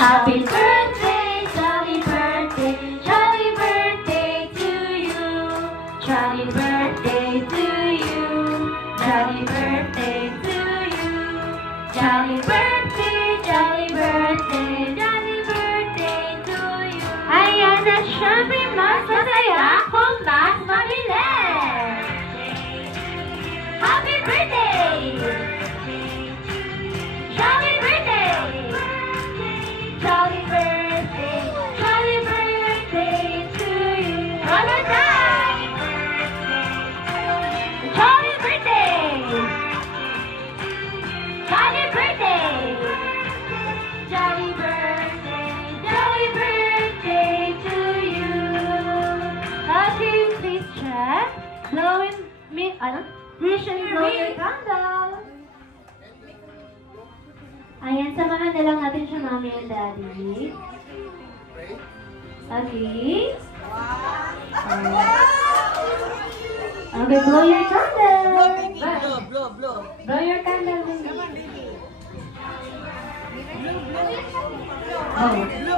Happy birthday, jolly birthday, jolly birthday to you. Jolly birthday to you. Jolly birthday to you. Jolly birthday, jolly birthday, jolly birthday to you. Ayan na syempre mas masaya kung mas mabilis. Happy birthday! Jolly birthday! Jolly birthday! Jolly birthday to you! One more time! Jolly birthday! Jolly birthday! Jolly birthday! Jolly birthday to you! Okay, please check. Blowing me, wish and blow your candle. Ayan, samahan na lang natin siya, Mommy and Daddy. Okay. Okay, blow your candle. Blow your candle. Oh.